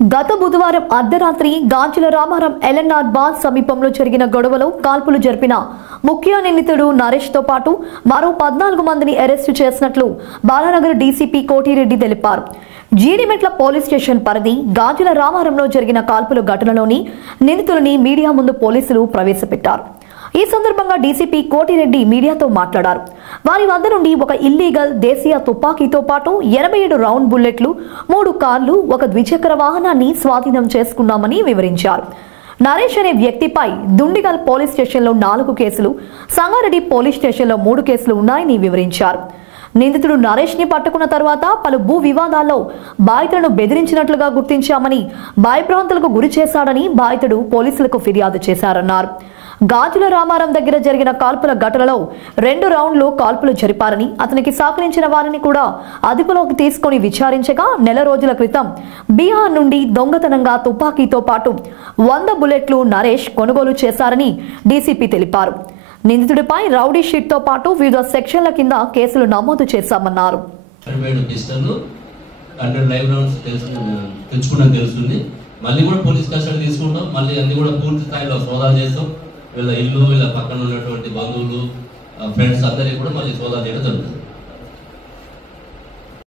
గత బుధవారం అర్ధరాత్రి గాజుల రామారం ఎల్ఎన్ఆర్ బార్ సమీపంలో జరిగిన గొడవలో కాల్పులు జరిపిన ముఖ్య నిందితుడు నరేష్ తో పాటు మరో 14 మందిని అరెస్టు చేసినట్లు బాలానగర్ డీసీపీ కోటిరెడ్డి తెలిపారు. జీడిమెట్ల పోలీస్ స్టేషన్ పరిధి గాజుల రామారంలో జరిగిన కాల్పుల ఘటనలోని నిందితులని మీడియా ముందు పోలీసులు ప్రవేశపెట్టారు. ఈ సందర్భంగా డీసీపీ కోటిరెడ్డి మీడియాతో మాట్లాడారు. వారి వద్ద నుండి ఒక ఇల్లీగల్ దేశీయ తుపాకీతో పాటు 87 రౌండ్ బుల్లెట్లు, 3 కార్లు, ఒక ద్విచక్ర వాహనాన్ని స్వాధీనం చేసుకున్నామని వివరించారు. నరేష్ అనే వ్యక్తిపై దుండిగల్ పోలీస్ స్టేషన్లో 4 కేసులు, సంగారెడ్డి పోలీస్ స్టేషన్లో 3 కేసులు ఉన్నాయని వివరించారు. నిందితుడు నరేష్ ని పట్టుకున్న తర్వాత పలు భూ వివాదాల్లో బాధితులను బెదిరించినట్లుగా గుర్తించామని, భయభ్రాంతులకు గురి చేశాడని బాధితుడు పోలీసులకు ఫిర్యాదు చేశారన్నారు. గాజుల రామారం దగ్గర జరిగిన కాల్పుల ఘటనలో 2 రౌండ్లు కాల్పులు జరిపారని, అతనికి సహకరించిన వారిని కూడా అదుపులోకి తీసుకుని విచారించగా నెల రోజుల క్రితం బీహార్ నుండి దొంగతనంగా తుపాకీతో పాటు 100 బుల్లెట్లు నరేష్ కొనుగోలు చేశారని డీసీపీ తెలిపారు. నిందితుడిపై రౌడీ షీట్ తో పాటు వివిధ సెక్షన్ల కింద కేసులు నమోదు చేశామన్నారు. మళ్ళీ కూడా పోలీస్ కస్టడీ తీసుకుంటాం, మళ్ళీ అన్ని కూడా పూర్తి స్థాయిలో సోదాలు చేస్తాం. వీళ్ళ ఇల్లు, వీళ్ళ పక్కన ఉన్నటువంటి బంధువులు, ఫ్రెండ్స్ అందరికీ కూడా మళ్ళీ సోదాలు చేయడం జరుగుతుంది.